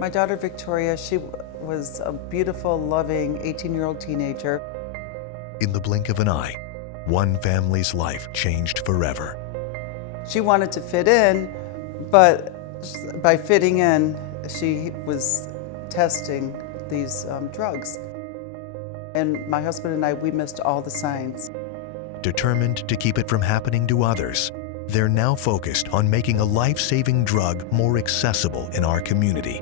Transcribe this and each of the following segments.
My daughter Victoria, she was a beautiful, loving 18-year-old teenager. In the blink of an eye, one family's life changed forever. She wanted to fit in, but by fitting in, she was testing these drugs. And my husband and I, we missed all the signs. Determined to keep it from happening to others, they're now focused on making a life-saving drug more accessible in our community.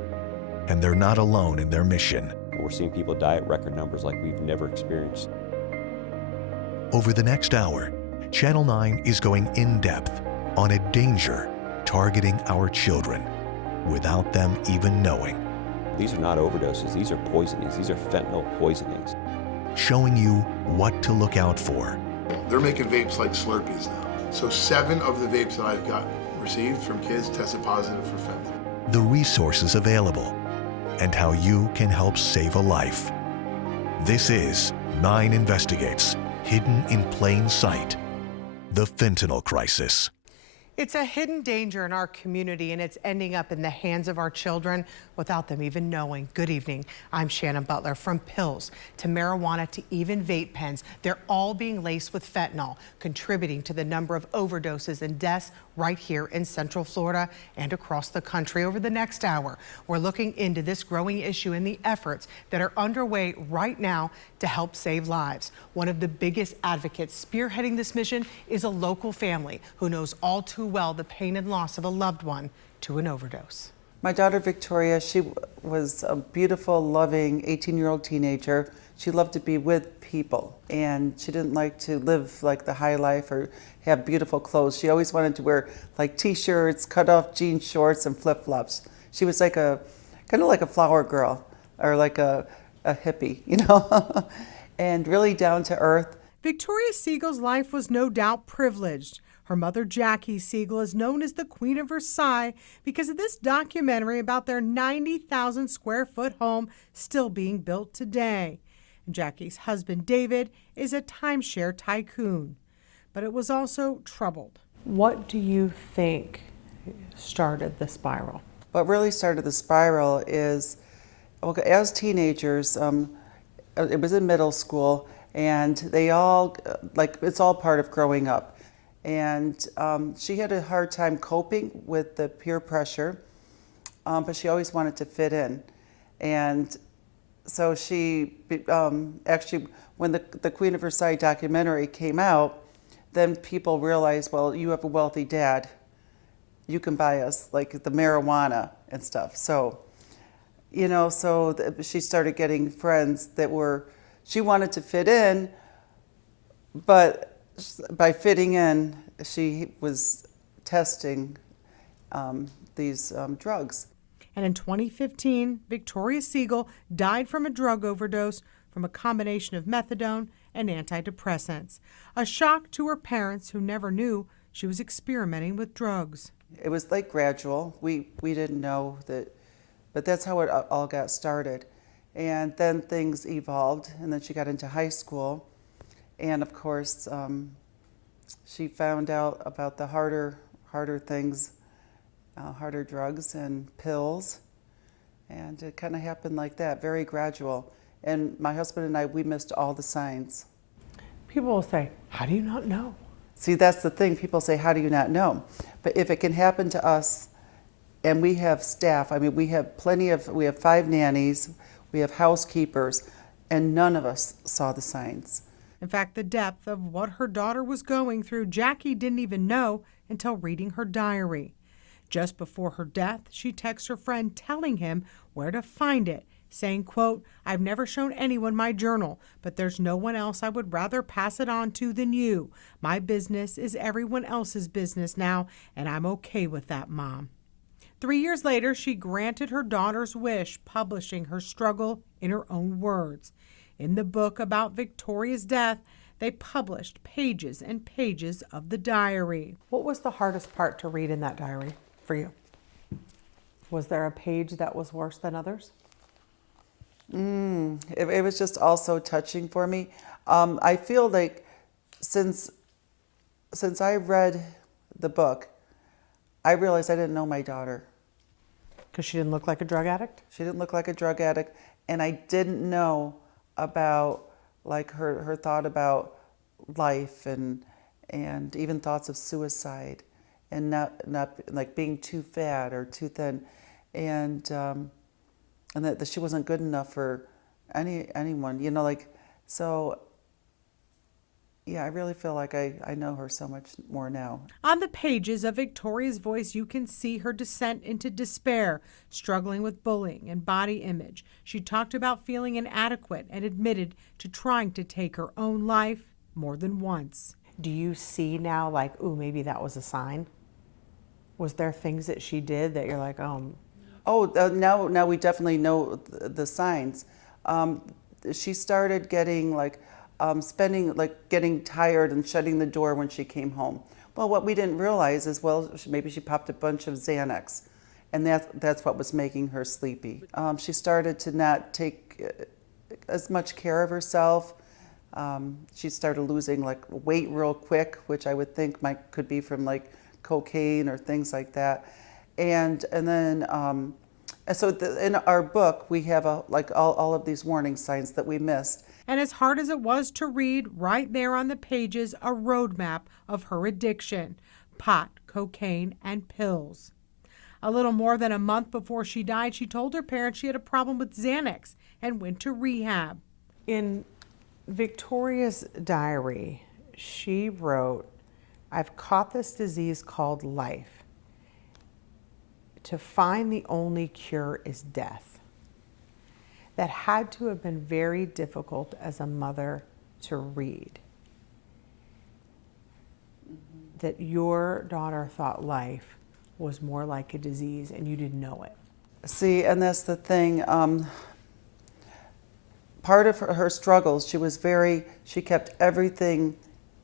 And they're not alone in their mission. We're seeing people die at record numbers like we've never experienced. Over the next hour, Channel 9 is going in-depth on a danger targeting our children without them even knowing. These are not overdoses, these are poisonings, these are fentanyl poisonings. Showing you what to look out for. They're making vapes like Slurpees now. So 7 of the vapes that I've got received from kids tested positive for fentanyl. The resources available and how you can help save a life. This is 9 Investigates, Hidden in Plain Sight, the Fentanyl Crisis. It's a hidden danger in our community, and it's ending up in the hands of our children without them even knowing. Good evening. I'm Shannon Butler. From pills to marijuana to even vape pens, they're all being laced with fentanyl, contributing to the number of overdoses and deaths right here in Central Florida and across the country. Over the next hour, we're looking into this growing issue and the efforts that are underway right now to help save lives. One of the biggest advocates spearheading this mission is a local family who knows all too well the pain and loss of a loved one to an overdose. My daughter Victoria, she was a beautiful, loving 18-year-old teenager. She loved to be with people, and she didn't like to live like the high life or have beautiful clothes. She always wanted to wear like t-shirts, cut-off jean shorts, and flip-flops. She was like kind of like a flower girl, or like a hippie, you know, and really down to earth. Victoria Siegel's life was no doubt privileged. Her mother, Jackie Siegel, is known as the Queen of Versailles because of this documentary about their 90,000 square foot home still being built today. And Jackie's husband, David, is a timeshare tycoon, but it was also troubled. What do you think started the spiral? What really started the spiral is, as teenagers, it was in middle school, and they all, it's all part of growing up. And she had a hard time coping with the peer pressure, but she always wanted to fit in. And so she, actually, when the Queen of Versailles documentary came out, then people realized, well, you have a wealthy dad. You can buy us like the marijuana and stuff. So, you know, she started getting friends that she wanted to fit in, but by fitting in, she was testing these drugs. And in 2015, Victoria Siegel died from a drug overdose from a combination of methadone and antidepressants. A shock to her parents, who never knew she was experimenting with drugs. It was like gradual. We didn't know that, but that's how it all got started. And then things evolved, and then she got into high school. And of course, she found out about the harder things, harder drugs and pills. And it kind of happened like that, very gradual. And my husband and I, we missed all the signs. People will say, how do you not know? See, that's the thing. People say, how do you not know? But if it can happen to us, and we have staff, I mean, we have 5 nannies, we have housekeepers, and none of us saw the signs. In fact, the depth of what her daughter was going through, Jackie didn't even know until reading her diary. Just before her death, she texts her friend telling him where to find it, saying, quote, "I've never shown anyone my journal, but there's no one else I would rather pass it on to than you. My business is everyone else's business now, and I'm okay with that, Mom." 3 years later, she granted her daughter's wish, publishing her struggle in her own words. In the book about Victoria's death, they published pages and pages of the diary. What was the hardest part to read in that diary for you? Was there a page that was worse than others? It was just also touching for me. I feel like since I read the book, I realized I didn't know my daughter. Because she didn't look like a drug addict? She didn't look like a drug addict, and I didn't know about like her thought about life and even thoughts of suicide, and not like being too fat or too thin, and that she wasn't good enough for anyone, you know, like, so yeah, I really feel like I know her so much more now. On the pages of Victoria's Voice, you can see her descent into despair, struggling with bullying and body image. She talked about feeling inadequate and admitted to trying to take her own life more than once. Do you see now, like, ooh, maybe that was a sign? Was there things that she did that you're like, now we definitely know the signs. She started getting like getting tired and shutting the door when she came home. Well, what we didn't realize is, well, maybe she popped a bunch of Xanax, and that's what was making her sleepy. She started to not take as much care of herself. She started losing like weight real quick, which I would think could be from like cocaine or things like that. And then so in our book we have all of these warning signs that we missed. And as hard as it was to read, right there on the pages, a roadmap of her addiction: pot, cocaine, and pills. A little more than a month before she died, she told her parents she had a problem with Xanax and went to rehab. In Victoria's diary, she wrote, "I've caught this disease called life. To find the only cure is death." That had to have been very difficult as a mother to read. Mm-hmm. That your daughter thought life was more like a disease and you didn't know it. See, and that's the thing. Part of her struggles, she kept everything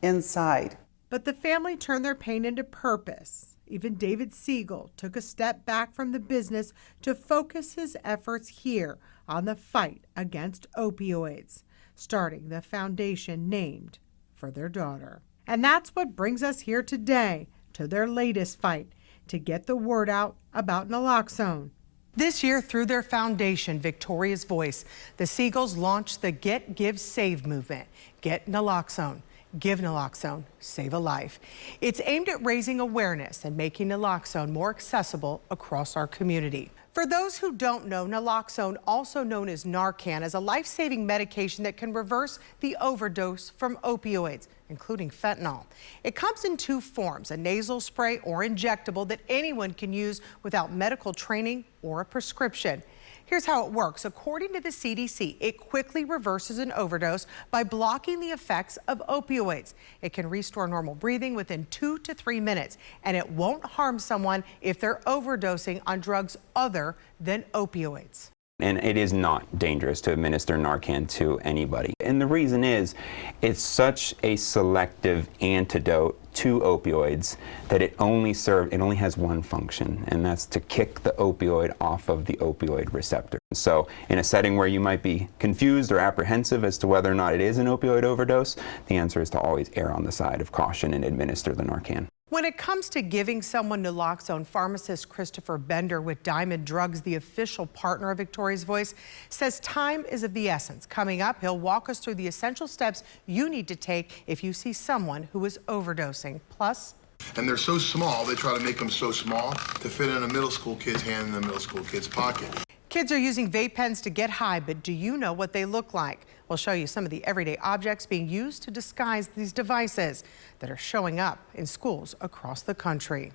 inside. But the family turned their pain into purpose. Even David Siegel took a step back from the business to focus his efforts here on the fight against opioids, starting the foundation named for their daughter. And that's what brings us here today to their latest fight to get the word out about naloxone. This year, through their foundation, Victoria's Voice, the Siegels launched the Get, Give, Save movement. Get naloxone. Give naloxone, save a life. It's aimed at raising awareness and making naloxone more accessible across our community. For those who don't know, naloxone, also known as Narcan, is a life-saving medication that can reverse the overdose from opioids, including fentanyl. It comes in two forms: a nasal spray or injectable that anyone can use without medical training or a prescription. Here's how it works. According to the CDC, it quickly reverses an overdose by blocking the effects of opioids. It can restore normal breathing within 2 to 3 minutes, and it won't harm someone if they're overdosing on drugs other than opioids. And it is not dangerous to administer Narcan to anybody. And the reason is, it's such a selective antidote to opioids that it only has one function, and that's to kick the opioid off of the opioid receptor. So in a setting where you might be confused or apprehensive as to whether or not it is an opioid overdose, the answer is to always err on the side of caution and administer the Narcan. When it comes to giving someone naloxone, pharmacist Christopher Bender with Diamond Drugs, the official partner of Victoria's Voice, says time is of the essence. Coming up, he'll walk us through the essential steps you need to take if you see someone who is overdosing. Plus, and they're so small, they try to make them so small to fit in a middle school kid's hand in the middle school kid's pocket. Kids are using vape pens to get high, but do you know what they look like? We'll show you some of the everyday objects being used to disguise these devices that are showing up in schools across the country.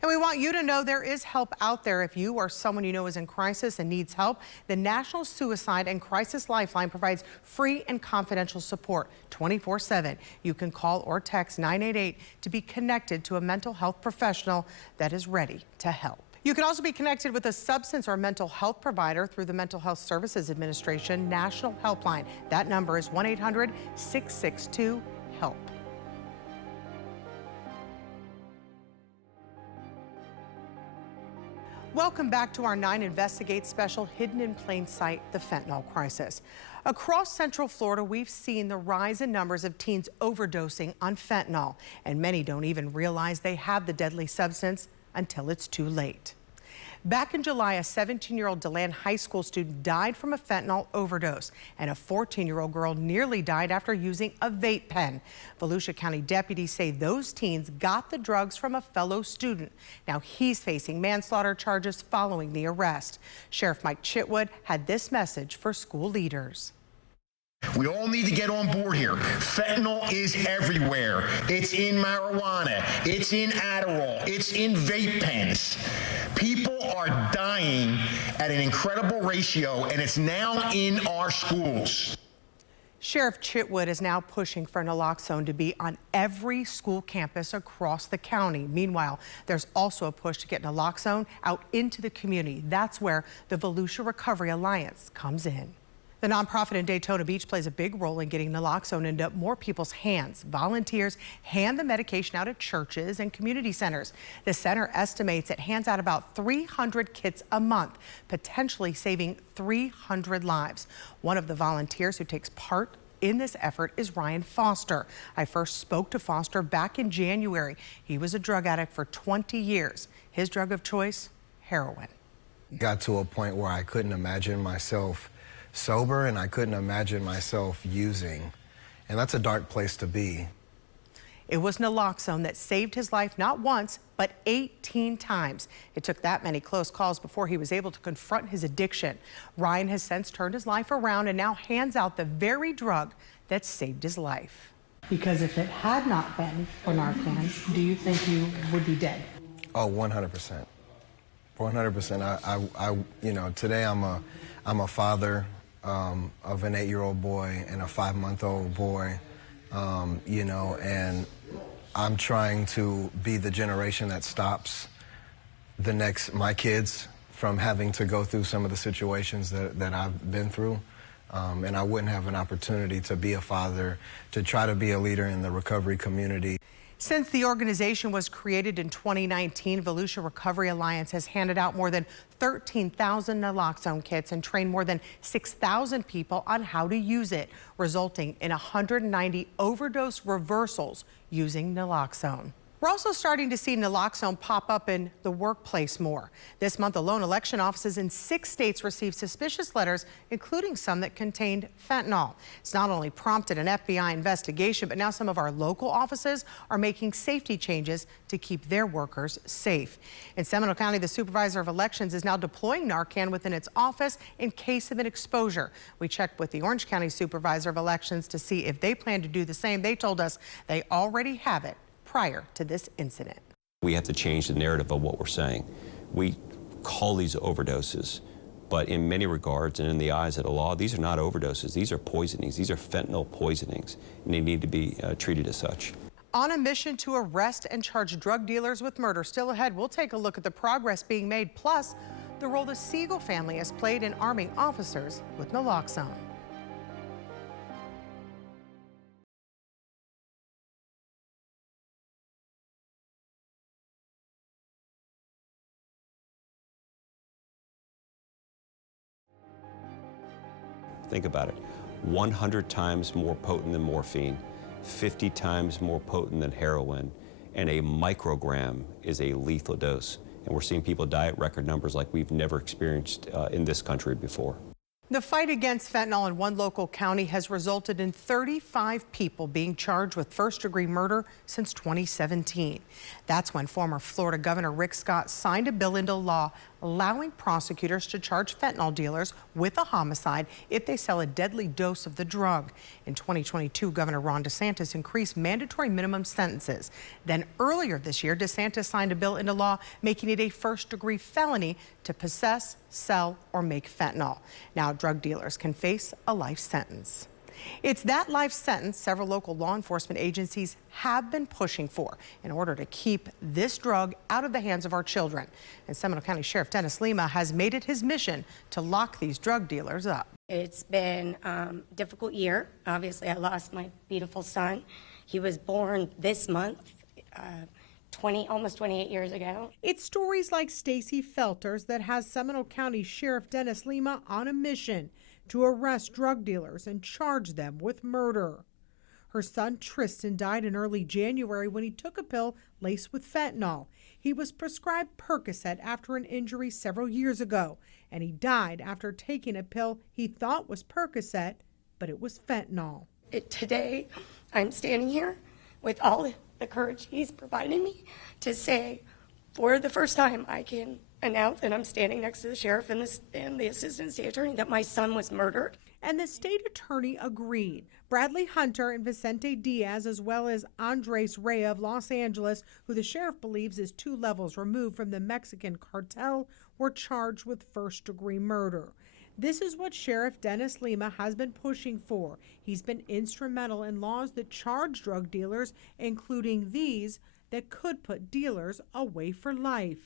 And we want you to know there is help out there if you or someone you know is in crisis and needs help. The National Suicide and Crisis Lifeline provides free and confidential support 24/7. You can call or text 988 to be connected to a mental health professional that is ready to help. You can also be connected with a substance or mental health provider through the Mental Health Services Administration National Helpline. That number is 1-800-662-HELP. Welcome back to our 9 Investigate special, Hidden in Plain Sight, the Fentanyl Crisis. Across Central Florida, we've seen the rise in numbers of teens overdosing on fentanyl, and many don't even realize they have the deadly substance until it's too late. Back in July, a 17-year-old DeLand High School student died from a fentanyl overdose, and a 14-year-old girl nearly died after using a vape pen. Volusia County deputies say those teens got the drugs from a fellow student. Now he's facing manslaughter charges following the arrest. Sheriff Mike Chitwood had this message for school leaders. We all need to get on board here. Fentanyl is everywhere. It's in marijuana. It's in Adderall. It's in vape pens. People are dying at an incredible ratio, and it's now in our schools. Sheriff Chitwood is now pushing for naloxone to be on every school campus across the county. Meanwhile, there's also a push to get naloxone out into the community. That's where the Volusia Recovery Alliance comes in. The nonprofit in Daytona Beach plays a big role in getting naloxone into more people's hands. Volunteers hand the medication out at churches and community centers. The center estimates it hands out about 300 kits a month, potentially saving 300 lives. One of the volunteers who takes part in this effort is Ryan Foster. I first spoke to Foster back in January. He was a drug addict for 20 years. His drug of choice, heroin. Got to a point where I couldn't imagine myself sober, and I couldn't imagine myself using, and that's a dark place to be. It was naloxone that saved his life not once, but 18 times. It took that many close calls before he was able to confront his addiction. Ryan has since turned his life around and now hands out the very drug that saved his life. Because if it had not been for Narcan, do you think you would be dead? Oh, 100%. 100%. You know, today I'm a father of an 8-year-old boy and a 5-month-old boy, you know, and I'm trying to be the generation that stops my kids from having to go through some of the situations that I've been through. And I wouldn't have an opportunity to be a father, to try to be a leader in the recovery community. Since the organization was created in 2019, Volusia Recovery Alliance has handed out more than 13,000 naloxone kits and trained more than 6,000 people on how to use it, resulting in 190 overdose reversals using naloxone. We're also starting to see naloxone pop up in the workplace more. This month alone, election offices in 6 states received suspicious letters, including some that contained fentanyl. It's not only prompted an FBI investigation, but now some of our local offices are making safety changes to keep their workers safe. In Seminole County, the supervisor of elections is now deploying Narcan within its office in case of an exposure. We checked with the Orange County supervisor of elections to see if they plan to do the same. They told us they already have it prior to this incident. We have to change the narrative of what we're saying. We call these overdoses, but in many regards and in the eyes of the law, these are not overdoses. These are poisonings. These are fentanyl poisonings, and they need to be treated as such. On a mission to arrest and charge drug dealers with murder still ahead, we'll take a look at the progress being made, plus the role the Siegel family has played in arming officers with naloxone. Think about it. 100 times more potent than morphine, 50 times more potent than heroin, and a microgram is a lethal dose. And we're seeing people die at record numbers like we've never experienced in this country before. The fight against fentanyl in one local county has resulted in 35 people being charged with first-degree murder since 2017. That's when former Florida Governor Rick Scott signed a bill into law allowing prosecutors to charge fentanyl dealers with a homicide if they sell a deadly dose of the drug. In 2022, Governor Ron DeSantis increased mandatory minimum sentences. Then earlier this year, DeSantis signed a bill into law making it a first-degree felony to possess, sell, or make fentanyl. Now drug dealers can face a life sentence. It's that life sentence several local law enforcement agencies have been pushing for in order to keep this drug out of the hands of our children. And Seminole County Sheriff Dennis Lima has made it his mission to lock these drug dealers up. It's been a difficult year. Obviously, I lost my beautiful son. He was born this month. Almost 28 years ago. It's stories like Stacy Felter's that has Seminole County Sheriff Dennis Lima on a mission to arrest drug dealers and charge them with murder. Her son Tristan died in early January when he took a pill laced with fentanyl. He was prescribed Percocet after an injury several years ago, and he died after taking a pill he thought was Percocet, but it was fentanyl. Today, I'm standing here with all the courage he's provided me to say, for the first time, I can announce, and I'm standing next to the sheriff and the assistant state attorney, that my son was murdered. And the state attorney agreed. Bradley Hunter and Vicente Diaz, as well as Andres Rea of Los Angeles, who the sheriff believes is 2 levels removed from the Mexican cartel, were charged with first-degree murder. This is what Sheriff Dennis Lima has been pushing for. He's been instrumental in laws that charge drug dealers, including these that could put dealers away for life.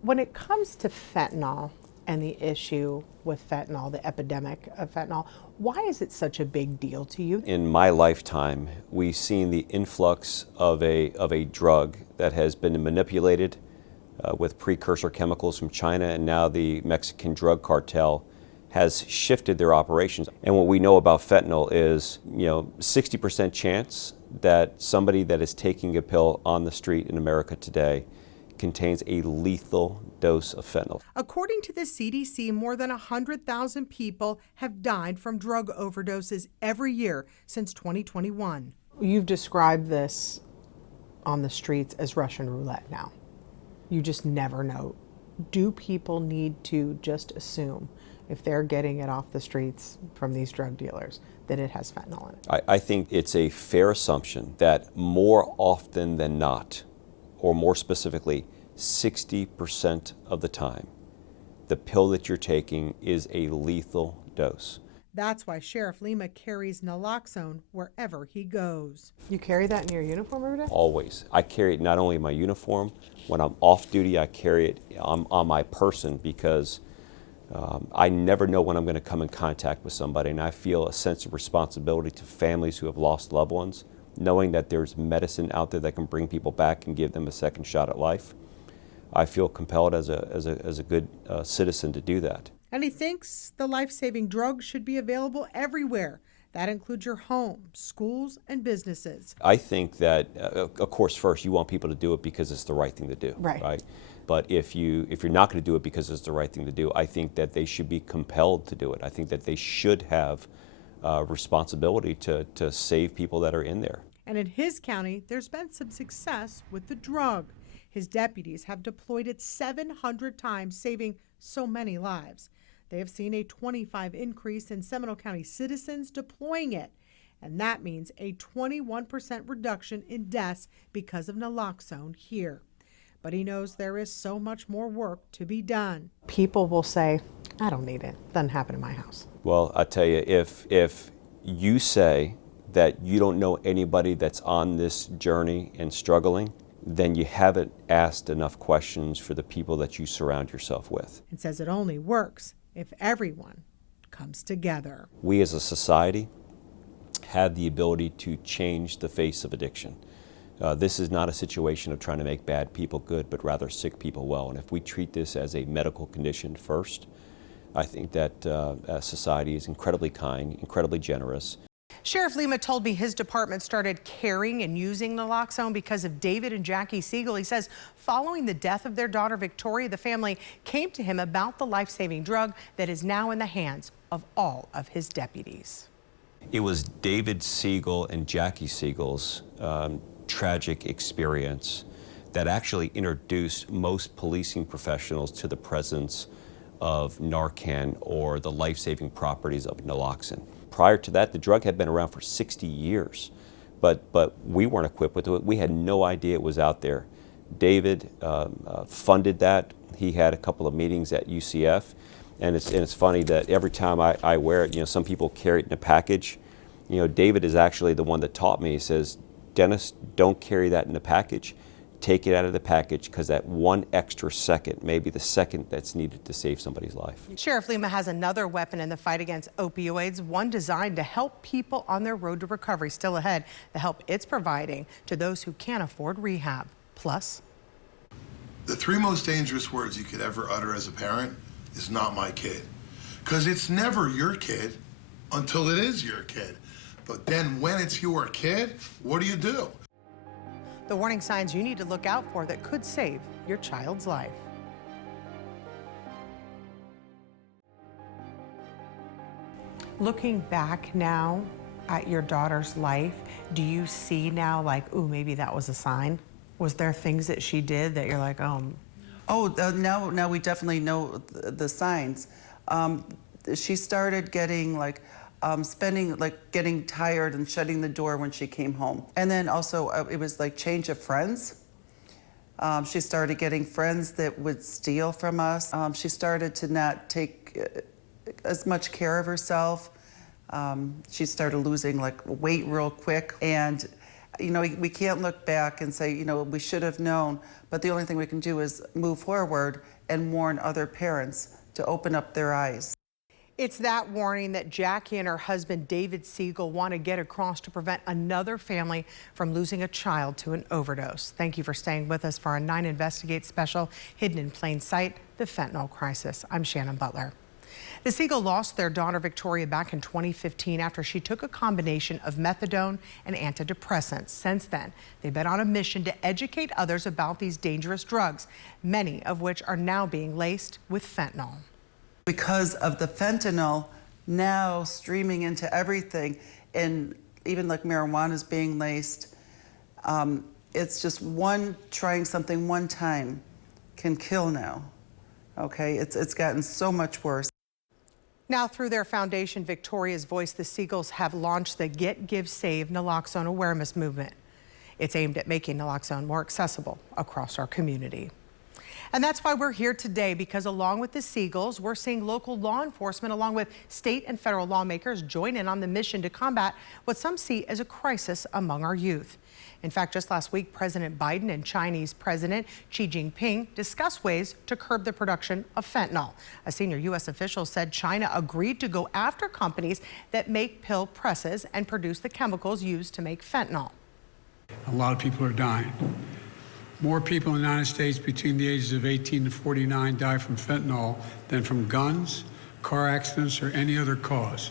When it comes to fentanyl and the issue with fentanyl, the epidemic of fentanyl, why is it such a big deal to you? In my lifetime, we've seen the influx of a drug that has been manipulated with precursor chemicals from China, and now the Mexican drug cartel has shifted their operations. And what we know about fentanyl is, 60% chance that somebody that is taking a pill on the street in America today contains a lethal dose of fentanyl. According to the CDC, more than 100,000 people have died from drug overdoses every year since 2021. You've described this on the streets as Russian roulette now. You just never know. Do people need to just assume, if they're getting it off the streets from these drug dealers, that it has fentanyl in it? I think it's a fair assumption that more often than not, or more specifically, 60% of the time, the pill that you're taking is a lethal dose. That's why Sheriff Lima carries naloxone wherever he goes. You carry that in your uniform every day? Always. I carry it not only in my uniform, when I'm off duty, I carry it on my person because I never know when I'm going to come in contact with somebody, and I feel a sense of responsibility to families who have lost loved ones, knowing that there's medicine out there that can bring people back and give them a second shot at life. I feel compelled as a good citizen to do that. And he thinks the life-saving drugs should be available everywhere. That includes your home, schools, and businesses. I think that, of course, first, you want people to do it because it's the right thing to do. Right. But if you're not going to do it because it's the right thing to do, I think that they should be compelled to do it. I think that they should have responsibility to save people that are in there. And in his county, there's been some success with the drug. His deputies have deployed it 700 times, saving so many lives. They have seen a 25% increase in Seminole County citizens deploying it, and that means a 21% reduction in deaths because of naloxone here. But he knows there is so much more work to be done. People will say, I don't need it. Doesn't happen in my house. Well, I tell you, if you say that you don't know anybody that's on this journey and struggling, then you haven't asked enough questions for the people that you surround yourself with. And says it only works if everyone comes together. We as a society have the ability to change the face of addiction. This is not a situation of trying to make bad people good, but rather sick people well. And if we treat this as a medical condition first, I think that society is incredibly kind, incredibly generous. Sheriff Lima told me his department started carrying and using naloxone because of David and Jackie Siegel. He says following the death of their daughter Victoria, the family came to him about the life-saving drug that is now in the hands of all of his deputies. It was David Siegel and Jackie Siegel's tragic experience that actually introduced most policing professionals to the presence of Narcan or the life-saving properties of naloxone. Prior to that, the drug had been around for 60 years, but we weren't equipped with it. We had no idea it was out there. David funded that. He had a couple of meetings at UCF, and it's funny that every time I wear it, some people carry it in a package. David is actually the one that taught me. He says, Dennis, don't carry that in a package. Take it out of the package, because that one extra second may be the second that's needed to save somebody's life. Sheriff Lima has another weapon in the fight against opioids, one designed to help people on their road to recovery. Still ahead, the help it's providing to those who can't afford rehab. Plus, the 3 most dangerous words you could ever utter as a parent is not my kid. Because it's never your kid until it is your kid. But then when it's your kid, what do you do? the warning signs you need to look out for that could save your child's life. Looking back now at your daughter's life, do you see now like, ooh, maybe that was a sign? Was there things that she did that you're like, Now we definitely know the signs. She started getting getting tired and shutting the door when she came home. And then also it was like change of friends. She started getting friends that would steal from us. She started to not take as much care of herself. She started losing weight real quick. And we can't look back and say, we should have known, but the only thing we can do is move forward and warn other parents to open up their eyes. It's that warning that Jackie and her husband, David Siegel, want to get across to prevent another family from losing a child to an overdose. Thank you for staying with us for our 9 Investigate special, Hidden in Plain Sight, the Fentanyl Crisis. I'm Shannon Butler. The Siegel lost their daughter Victoria back in 2015 after she took a combination of methadone and antidepressants. Since then, they've been on a mission to educate others about these dangerous drugs, many of which are now being laced with fentanyl. Because of the fentanyl now streaming into everything, and even like marijuana is being laced, it's just trying something one time can kill now. Okay, it's gotten so much worse. Now, through their foundation, Victoria's Voice, the Siegels have launched the Get, Give, Save naloxone awareness movement. It's aimed at making naloxone more accessible across our community. And that's why we're here today, because along with the Siegels, we're seeing local law enforcement along with state and federal lawmakers join in on the mission to combat what some see as a crisis among our youth. In fact, just last week, President Biden and Chinese President Xi Jinping discussed ways to curb the production of fentanyl. A senior U.S. official said China agreed to go after companies that make pill presses and produce the chemicals used to make fentanyl. A lot of people are dying. More people in the United States between the ages of 18 to 49 die from fentanyl than from guns, car accidents, or any other cause.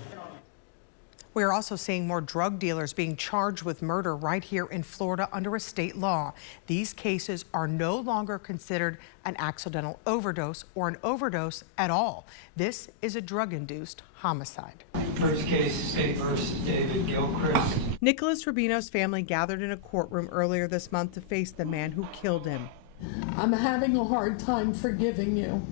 We're also seeing more drug dealers being charged with murder right here in Florida under a state law. These cases are no longer considered an accidental overdose or an overdose at all. This is a drug-induced homicide. First case, State versus David Gilchrist. Nicholas Rubino's family gathered in a courtroom earlier this month to face the man who killed him. I'm having a hard time forgiving you.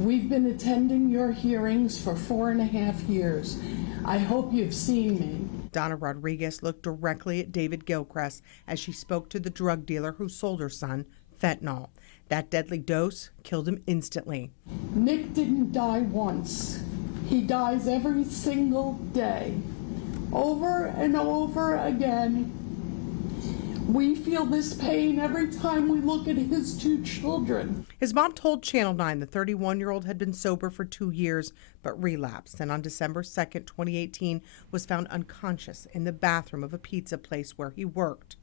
We've been attending your hearings for 4.5 years. I hope you've seen me. Donna Rodriguez looked directly at David Gilchrist as she spoke to the drug dealer who sold her son fentanyl. That deadly dose killed him instantly. Nick didn't die once. He dies every single day, over and over again. We feel this pain every time we look at his 2 children. His mom told Channel 9 the 31-year-old had been sober for 2 years but relapsed, and on December 2nd, 2018, was found unconscious in the bathroom of a pizza place where he worked.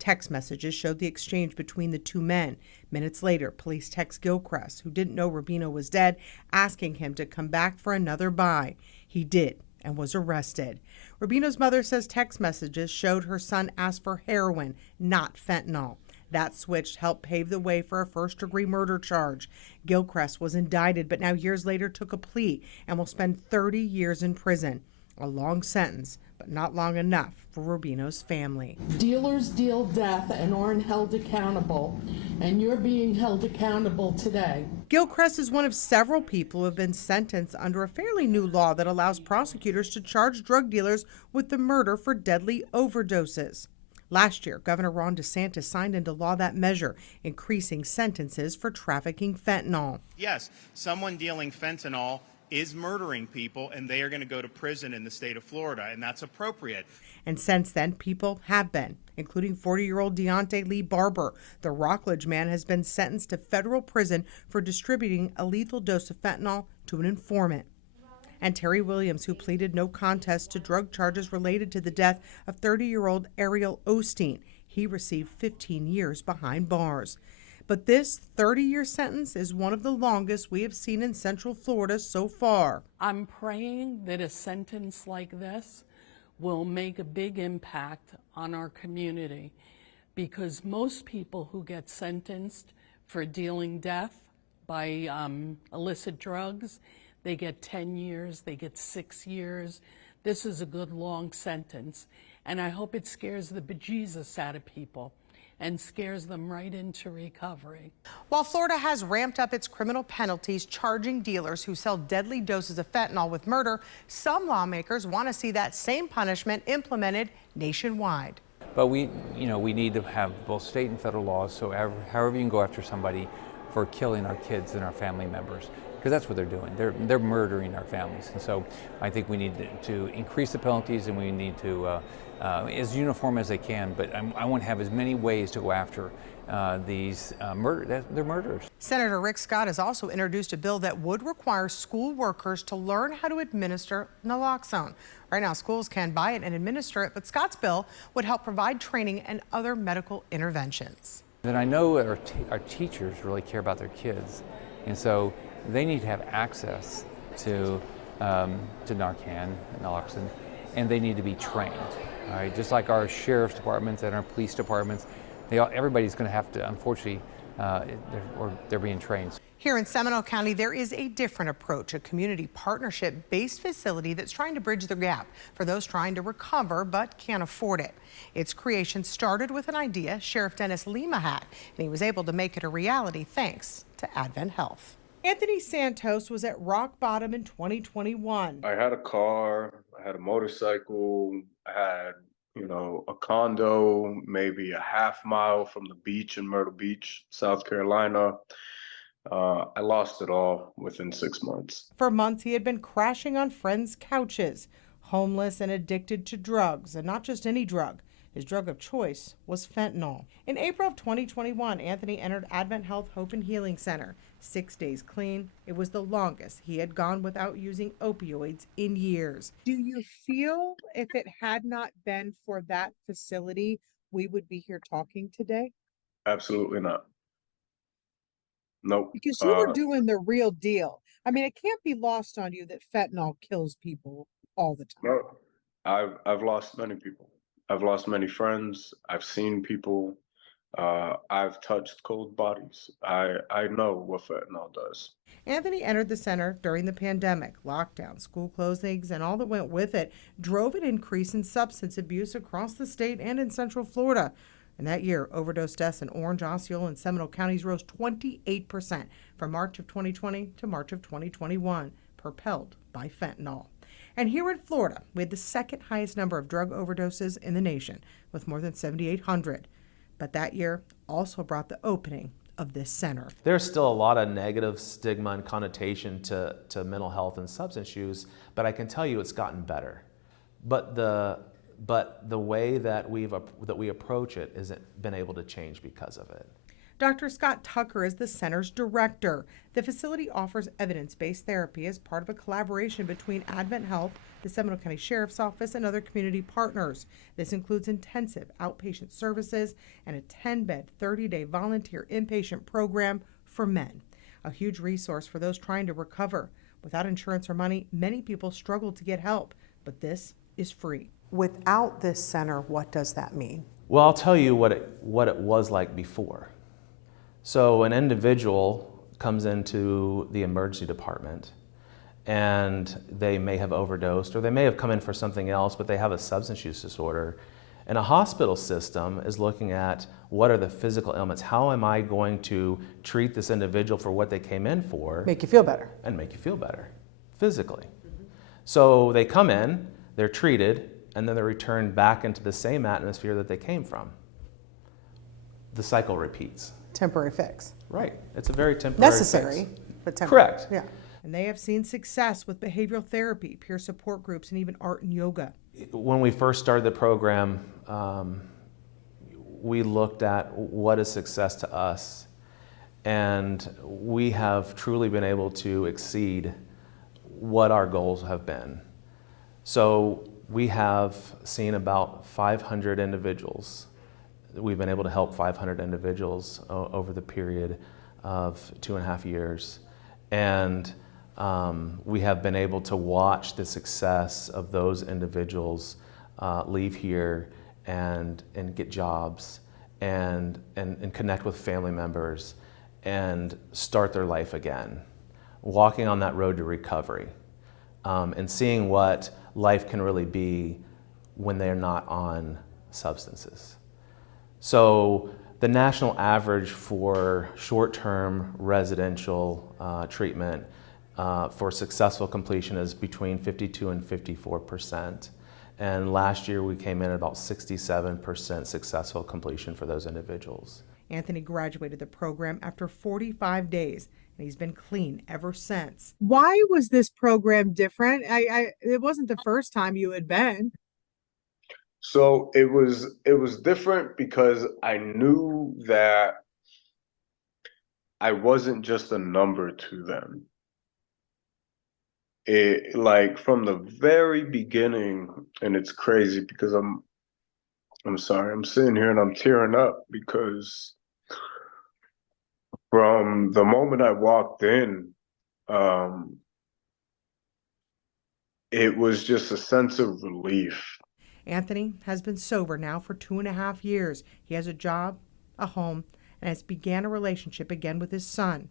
Text messages showed the exchange between the 2 men. Minutes later, police text Gilchrist, who didn't know Rubino was dead, asking him to come back for another buy. He did and was arrested. Rubino's mother says text messages showed her son asked for heroin, not fentanyl. That switch helped pave the way for a first-degree murder charge. Gilchrist was indicted, but now years later took a plea and will spend 30 years in prison. A long sentence, but not long enough for Rubino's family. Dealers deal death and aren't held accountable, and you're being held accountable today. Gilchrist is one of several people who have been sentenced under a fairly new law that allows prosecutors to charge drug dealers with the murder for deadly overdoses. Last year, Governor Ron DeSantis signed into law that measure, increasing sentences for trafficking fentanyl. Yes, someone dealing fentanyl is murdering people, and they are going to go to prison in the state of Florida, and that's appropriate. And since then, people have been, including 40-year-old Deontay Lee Barber. The Rockledge man has been sentenced to federal prison for distributing a lethal dose of fentanyl to an informant. And Terry Williams, who pleaded no contest to drug charges related to the death of 30-year-old Ariel Osteen. He received 15 years behind bars. But this 30-year sentence is one of the longest we have seen in Central Florida so far. I'm praying that a sentence like this will make a big impact on our community, because most people who get sentenced for dealing death by illicit drugs. They get 10 years, they get 6 years. This is a good long sentence, and I hope it scares the bejesus out of people and scares them right into recovery. While Florida has ramped up its criminal penalties, charging dealers who sell deadly doses of fentanyl with murder, some lawmakers want to see that same punishment implemented nationwide. But we need to have both state and federal laws, so however you can go after somebody for killing our kids and our family members, because that's what they're doing. They're murdering our families, and so I think we need to increase the penalties, and we need to as uniform as they can. But I want to have as many ways to go after these they're murderers. Senator Rick Scott has also introduced a bill that would require school workers to learn how to administer naloxone. Right now, schools can buy it and administer it, but Scott's bill would help provide training and other medical interventions. And I know our teachers really care about their kids, and so they need to have access to Narcan, naloxone, and they need to be trained. All right, just like our sheriff's departments and our police departments, everybody's going to have to, unfortunately, they're being trained. Here in Seminole County, there is a different approach, a community partnership-based facility that's trying to bridge the gap for those trying to recover but can't afford it. Its creation started with an idea Sheriff Dennis Lima had, and he was able to make it a reality thanks to Advent Health. Anthony Santos was at rock bottom in 2021. I had a car, I had a motorcycle, I had, a condo, maybe a half-mile from the beach in Myrtle Beach, South Carolina. I lost it all within 6 months. For months, he had been crashing on friends' couches, homeless and addicted to drugs, and not just any drug. His drug of choice was fentanyl. In April of 2021, Anthony entered Advent Health Hope and Healing Center. 6 days clean. It was the longest he had gone without using opioids in years. Do you feel if it had not been for that facility, we would be here talking today? Absolutely not. Nope. Because you were doing the real deal. I mean, it can't be lost on you that fentanyl kills people all the time. No, I've lost many people. I've lost many friends. I've seen people. I've touched cold bodies. I know what fentanyl does. Anthony entered the center during the pandemic. Lockdown, school closings, and all that went with it drove an increase in substance abuse across the state and in Central Florida. And that year, overdose deaths in Orange, Osceola, and Seminole counties rose 28% from March of 2020 to March of 2021, propelled by fentanyl. And here in Florida, we had the second highest number of drug overdoses in the nation, with more than 7,800. But that year also brought the opening of this center. There's still a lot of negative stigma and connotation to mental health and substance use, but I can tell you it's gotten better. But the way that we approach it hasn't been able to change because of it. Dr. Scott Tucker is the center's director. The facility offers evidence-based therapy as part of a collaboration between Advent Health, the Seminole County Sheriff's Office, and other community partners. This includes intensive outpatient services and a 10-bed, 30-day volunteer inpatient program for men, a huge resource for those trying to recover. Without insurance or money, many people struggle to get help, but this is free. Without this center, what does that mean? Well, I'll tell you what it was like before. So an individual comes into the emergency department and they may have overdosed or they may have come in for something else, but they have a substance use disorder. And a hospital system is looking at what are the physical ailments? How am I going to treat this individual for what they came in for? Make you feel better. And make you feel better physically. So they come in, they're treated, and then they're returned back into the same atmosphere that they came from. The cycle repeats. Temporary fix. Right. It's a very temporary necessary, fix. but temporary. Correct. Yeah. And they have seen success with behavioral therapy, peer support groups, and even art and yoga. When we first started the program, we looked at what is success to us, and we have truly been able to exceed what our goals have been. So we have seen about 500 individuals. We've been able to help 500 individuals over the period of 2.5 years. And we have been able to watch the success of those individuals leave here and get jobs and connect with family members and start their life again, walking on that road to recovery, and seeing what life can really be when they're not on substances. So the national average for short-term residential treatment for successful completion is between 52 and 54%. And last year we came in at about 67% successful completion for those individuals. Anthony graduated the program after 45 days, and he's been clean ever since. Why was this program different? It wasn't the first time you had been. So it was different because I knew that I wasn't just a number to them. It, like, from the very beginning, and it's crazy because I'm sorry, I'm sitting here and I'm tearing up because from the moment I walked in, it was just a sense of relief. Anthony has been sober now for 2.5 years. He has a job, a home, and has began a relationship again with his son.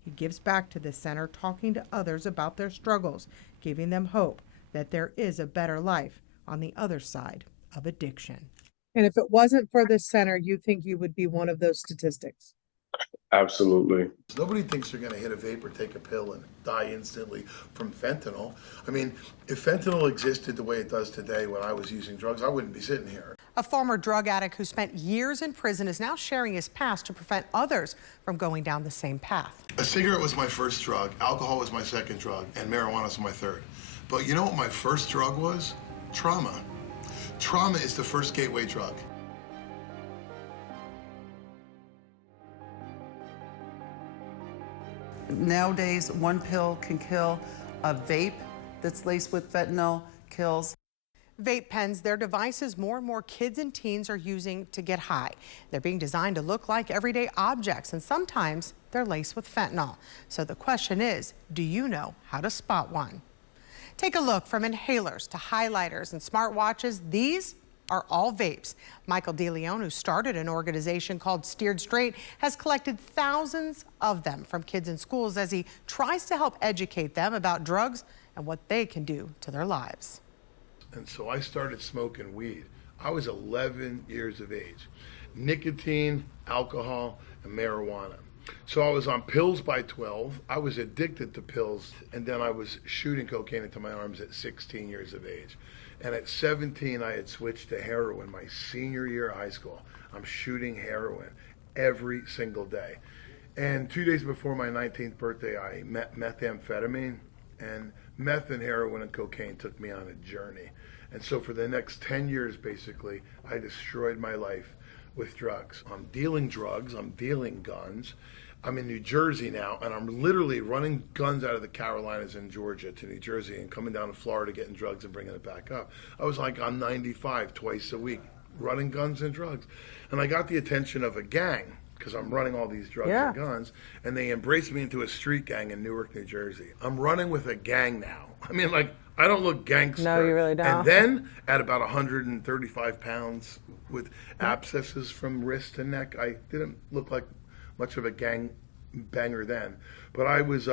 He gives back to this center, talking to others about their struggles, giving them hope that there is a better life on the other side of addiction. And if it wasn't for this center, you think you would be one of those statistics? Absolutely. Nobody thinks they're going to hit a vape or take a pill and die instantly from fentanyl. I mean, if fentanyl existed the way it does today when I was using drugs, I wouldn't be sitting here. A former drug addict who spent years in prison is now sharing his past to prevent others from going down the same path. A cigarette was my first drug, alcohol was my second drug, and marijuana was my third. But you know what my first drug was? Trauma. Trauma is the first gateway drug. Nowadays, one pill can kill. A vape that's laced with fentanyl kills. Vape pens, they're devices more and more kids and teens are using to get high. They're being designed to look like everyday objects, and sometimes they're laced with fentanyl. So the question is, do you know how to spot one? Take a look. From inhalers to highlighters and smartwatches, these are all vapes. Michael Deon, who started an organization called Steered Straight, has collected thousands of them from kids in schools as he tries to help educate them about drugs and what they can do to their lives. And so I started smoking weed. I was 11 years of age. Nicotine, alcohol, and marijuana. So I was on pills by 12. I was addicted to pills. And then I was shooting cocaine into my arms at 16 years of age. And at 17, I had switched to heroin my senior year of high school. I'm shooting heroin every single day. And 2 days before my 19th birthday, I met methamphetamine, and meth and heroin and cocaine took me on a journey. And so for the next 10 years, basically, I destroyed my life with drugs. I'm dealing drugs, I'm dealing guns. I'm in New Jersey now, and I'm literally running guns out of the Carolinas and Georgia to New Jersey and coming down to Florida getting drugs and bringing it back up. I was like on 95 twice a week, running guns and drugs. And I got the attention of a gang, because I'm running all these drugs and guns, and they embraced me into a street gang in Newark, New Jersey. I'm running with a gang now. I mean, like, I don't look gangster. No, you really don't. And then, at about 135 pounds with abscesses from wrist to neck, I didn't look like much of a gang banger then. But I was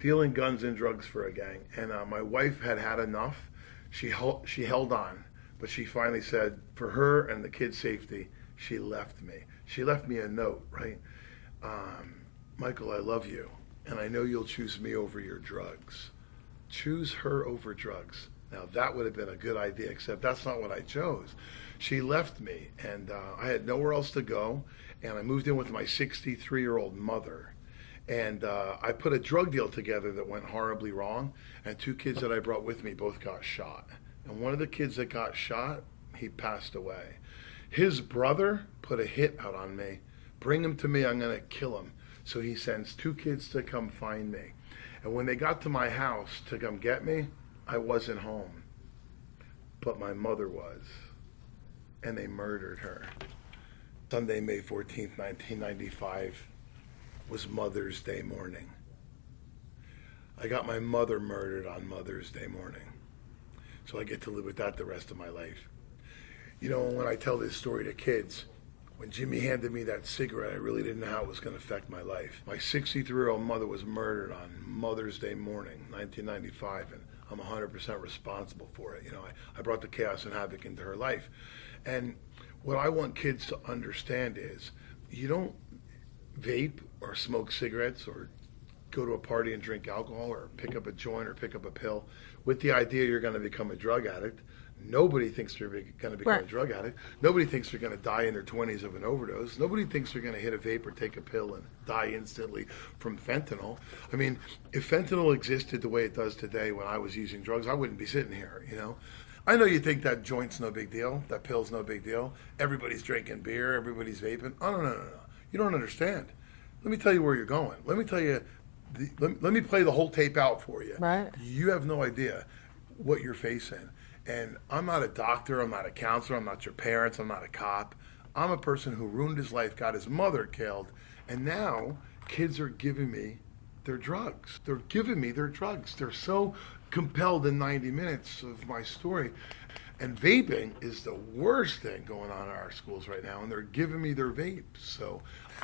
dealing guns and drugs for a gang. And my wife had had enough. She held on. But she finally said, for her and the kids' safety, she left me. She left me a note, right? Michael, I love you. And I know you'll choose me over your drugs. Choose her over drugs. Now, that would have been a good idea, except that's not what I chose. She left me, and I had nowhere else to go, and I moved in with my 63-year-old mother. And I put a drug deal together that went horribly wrong, and 2 kids that I brought with me both got shot. And one of the kids that got shot, he passed away. His brother put a hit out on me. Bring him to me, I'm going to kill him. So he sends 2 kids to come find me. And when they got to my house to come get me, I wasn't home. But my mother was. And they murdered her. Sunday, May 14th, 1995 was Mother's Day morning. I got my mother murdered on Mother's Day morning. So I get to live with that the rest of my life. You know, when I tell this story to kids, When Jimmy handed me that cigarette, I really didn't know how it was going to affect my life. My 63-year-old mother was murdered on Mother's Day morning, 1995, and I'm 100% responsible for it. You know, I brought the chaos and havoc into her life. And what I want kids to understand is you don't vape or smoke cigarettes or go to a party and drink alcohol or pick up a joint or pick up a pill with the idea you're going to become a drug addict. Nobody thinks they're going to become a drug addict. Nobody thinks they're going to die in their 20s of an overdose. Nobody thinks they're going to hit a vape or take a pill and die instantly from fentanyl. I mean, if fentanyl existed the way it does today when I was using drugs, I wouldn't be sitting here, you know? I know you think that joint's no big deal, that pill's no big deal. Everybody's drinking beer, everybody's vaping. Oh, no. You don't understand. Let me tell you where you're going. Let me tell you, let me play the whole tape out for you. Right. You have no idea what you're facing. And I'm not a doctor, I'm not a counselor, I'm not your parents, I'm not a cop. I'm a person who ruined his life, got his mother killed, and now kids are giving me their drugs. They're giving me their drugs. They're so compelled in 90 minutes of my story. And vaping is the worst thing going on in our schools right now, and they're giving me their vapes. So,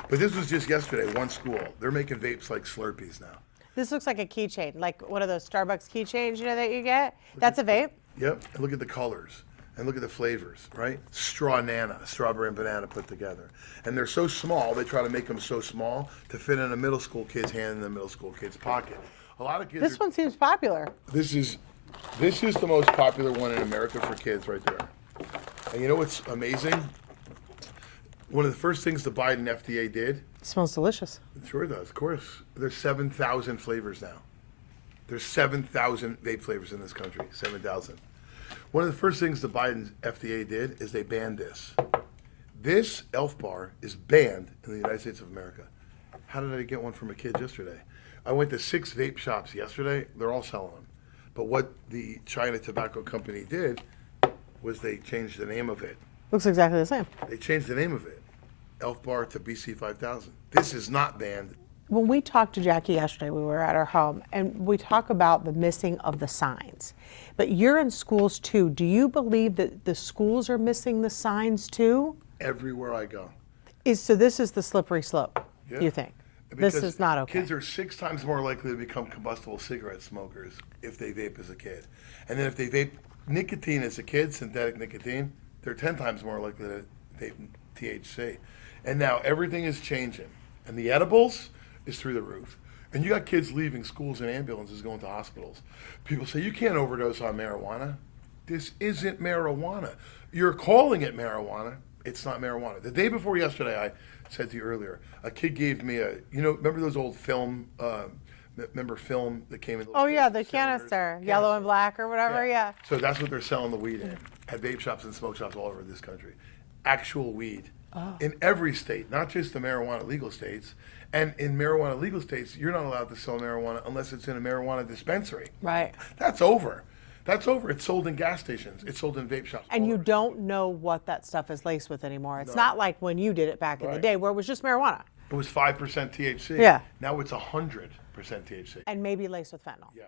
but this was just yesterday, one school. They're making vapes like Slurpees now. This looks like a keychain, like one of those Starbucks keychains, you know, that you get. That's a vape? Yep, and look at the colors, and look at the flavors, right? Strawberry and banana put together. And they're so small, they try to make them so small to fit in a middle school kid's hand in the middle school kid's pocket. A lot of kids This one seems popular. This is the most popular one in America for kids right there. And you know what's amazing? One of the first things the Biden FDA did. It smells delicious. It sure does, of course. There's 7,000 flavors now. There's 7,000 vape flavors in this country, 7,000. One of the first things the Biden FDA did is they banned this. This Elf bar is banned in the United States of America. How did I get one from a kid yesterday? I went to 6 vape shops yesterday. They're all selling them. But what the China Tobacco Company did was they changed the name of it. Looks exactly the same. They changed the name of it. Elf bar to BC 5000. This is not banned. When we talked to Jackie yesterday, we were at her home, and we talk about the missing of the signs. But you're in schools too. Do you believe that the schools are missing the signs too? Everywhere I go. So this is the slippery slope, Yeah. you think? Because this is not okay. Kids are 6 times more likely to become combustible cigarette smokers if they vape as a kid. And then if they vape nicotine as a kid, synthetic nicotine, they're 10 times more likely to vape THC. And now everything is changing. And the edibles is through the roof. And you got kids leaving schools and ambulances going to hospitals. People say, you can't overdose on marijuana. This isn't marijuana. You're calling it marijuana. It's not marijuana. The day before yesterday, I said to you earlier, a kid gave me remember those old film, film that came in? Oh yeah, the canister, yellow and black or whatever, yeah. So that's what they're selling the weed in, at vape shops and smoke shops all over this country. Actual weed. In every state, not just the marijuana legal states. And in marijuana legal states, you're not allowed to sell marijuana unless it's in a marijuana dispensary. Right. That's over. That's over. It's sold in gas stations. It's sold in vape shops. And you don't know what that stuff is laced with anymore. It's not like when you did it back in the day where it was just marijuana. It was 5% THC. Yeah. Now it's 100% THC. And maybe laced with fentanyl. Yes.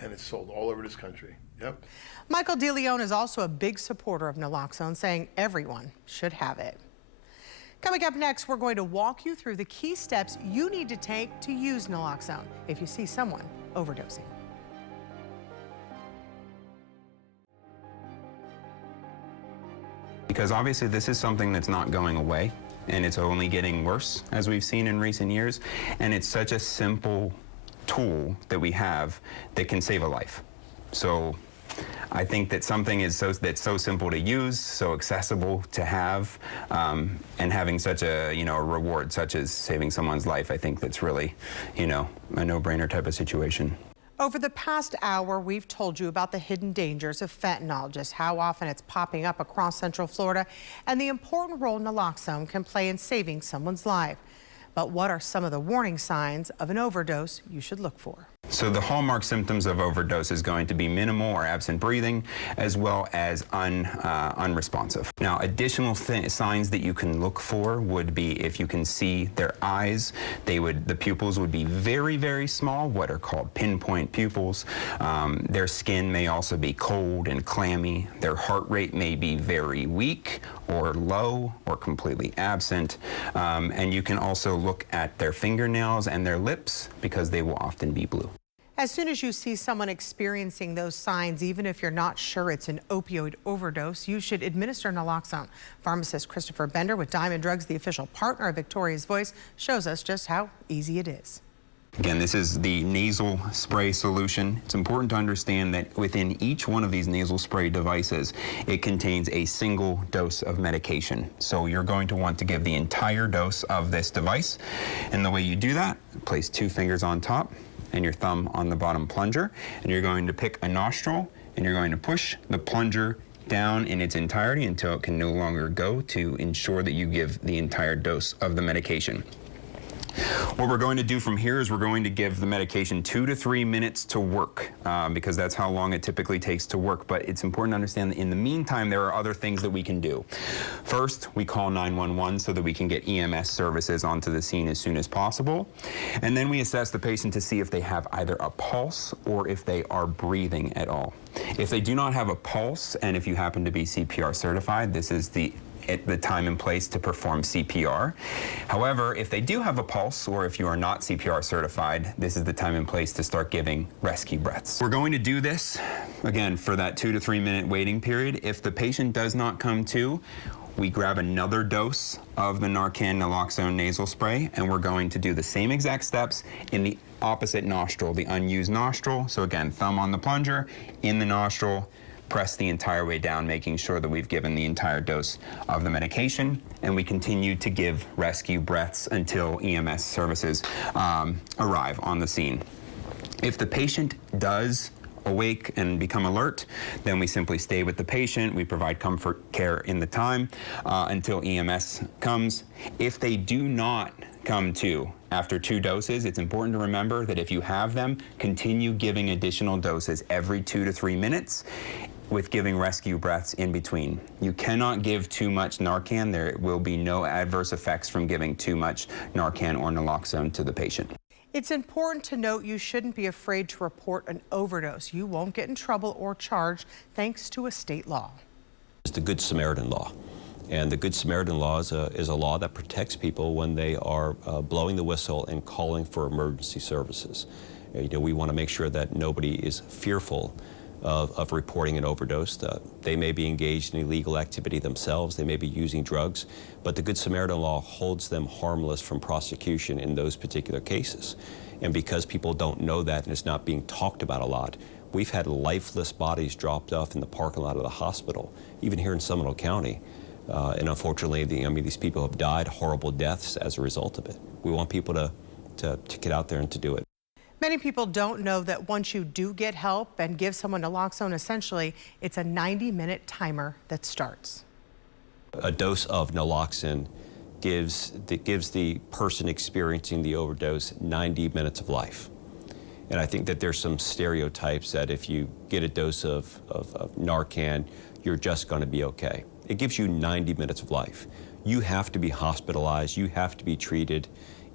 And it's sold all over this country. Yep. Michael Deon is also a big supporter of naloxone, saying everyone should have it. Coming up next, we're going to walk you through the key steps you need to take to use naloxone if you see someone overdosing. Because obviously this is something that's not going away, and it's only getting worse, as we've seen in recent years, and it's such a simple tool that we have that can save a life. So I think that something that's so simple to use, so accessible to have, and having such a reward such as saving someone's life, I think that's really a no-brainer type of situation. Over the past hour, we've told you about the hidden dangers of fentanyl, just how often it's popping up across Central Florida, and the important role naloxone can play in saving someone's life. But what are some of the warning signs of an overdose you should look for? So the hallmark symptoms of overdose is going to be minimal or absent breathing, as well as unresponsive. Now, additional signs that you can look for would be if you can see their eyes, the pupils would be very, very small, what are called pinpoint pupils. Their skin may also be cold and clammy. Their heart rate may be very weak or low or completely absent. And you can also look at their fingernails and their lips because they will often be blue. As soon as you see someone experiencing those signs, even if you're not sure it's an opioid overdose, you should administer naloxone. Pharmacist Christopher Bender with Diamond Drugs, the official partner of Victoria's Voice, shows us just how easy it is. Again, this is the nasal spray solution. It's important to understand that within each one of these nasal spray devices, it contains a single dose of medication. So you're going to want to give the entire dose of this device. And the way you do that, place 2 fingers on top and your thumb on the bottom plunger, and you're going to pick a nostril and you're going to push the plunger down in its entirety until it can no longer go, to ensure that you give the entire dose of the medication. What we're going to do from here is we're going to give the medication 2 to 3 minutes to work, because that's how long it typically takes to work. But it's important to understand that in the meantime, there are other things that we can do. First, we call 911 so that we can get EMS services onto the scene as soon as possible. And then we assess the patient to see if they have either a pulse or if they are breathing at all. If they do not have a pulse, and if you happen to be CPR certified, this is the time and place to perform CPR. However, if they do have a pulse, or if you are not CPR certified, this is the time and place to start giving rescue breaths. We're going to do this, again, for that 2 to 3 minute waiting period. If the patient does not come to, we grab another dose of the Narcan naloxone nasal spray, and we're going to do the same exact steps in the opposite nostril, the unused nostril. So again, thumb on the plunger, in the nostril, press the entire way down, making sure that we've given the entire dose of the medication, and we continue to give rescue breaths until EMS services arrive on the scene. If the patient does awake and become alert, then we simply stay with the patient. We provide comfort care in the time until EMS comes. If they do not come to after 2 doses, it's important to remember that if you have them, continue giving additional doses every 2 to 3 minutes, with giving rescue breaths in between. You cannot give too much Narcan. There will be no adverse effects from giving too much Narcan or naloxone to the patient. It's important to note you shouldn't be afraid to report an overdose. You won't get in trouble or charged thanks to a state law. It's the Good Samaritan Law. And the Good Samaritan Law is a law that protects people when they are blowing the whistle and calling for emergency services. You know, we want to make sure that nobody is fearful of reporting an overdose. They may be engaged in illegal activity themselves, they may be using drugs, but the Good Samaritan Law holds them harmless from prosecution in those particular cases. And because people don't know that and it's not being talked about a lot, we've had lifeless bodies dropped off in the parking lot of the hospital, even here in Seminole County. And unfortunately, these people have died horrible deaths as a result of it. We want people to get out there and to do it. Many people don't know that once you do get help and give someone naloxone, essentially, it's a 90-minute timer that starts. A dose of naloxone gives the person experiencing the overdose 90 minutes of life. And I think that there's some stereotypes that if you get a dose of Narcan, you're just going to be okay. It gives you 90 minutes of life. You have to be hospitalized, you have to be treated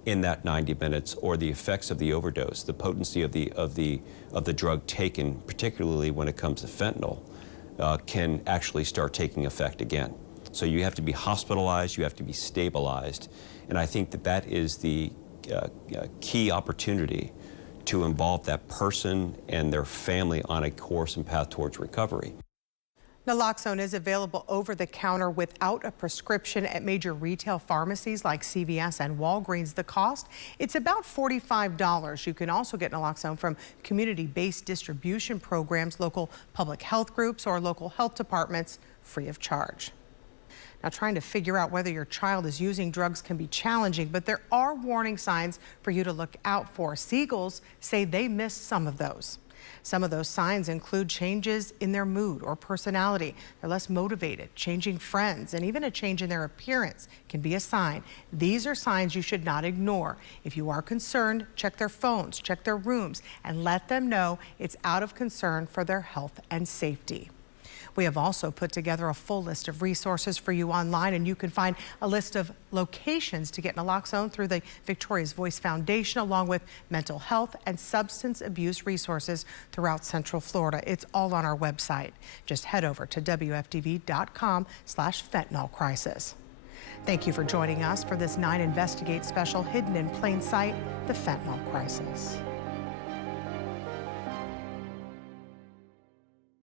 in that 90 minutes, or the effects of the overdose, the potency of the drug taken, particularly when it comes to fentanyl, can actually start taking effect again. So you have to be hospitalized, you have to be stabilized, and I think that is the key opportunity to involve that person and their family on a course and path towards recovery. Naloxone is available over the counter without a prescription at major retail pharmacies like CVS and Walgreens. The cost, it's about $45. You can also get naloxone from community-based distribution programs, local public health groups, or local health departments free of charge. Now, trying to figure out whether your child is using drugs can be challenging, but there are warning signs for you to look out for. Siegels say they missed some of those. Some of those signs include changes in their mood or personality. They're less motivated, changing friends, and even a change in their appearance can be a sign. These are signs you should not ignore. If you are concerned, check their phones, check their rooms, and let them know it's out of concern for their health and safety. We have also put together a full list of resources for you online, and you can find a list of locations to get naloxone through the Victoria's Voice Foundation, along with mental health and substance abuse resources throughout Central Florida. It's all on our website. Just head over to WFTV.com/fentanyl crisis. Thank you for joining us for this 9 Investigate special, hidden in plain sight, the fentanyl crisis.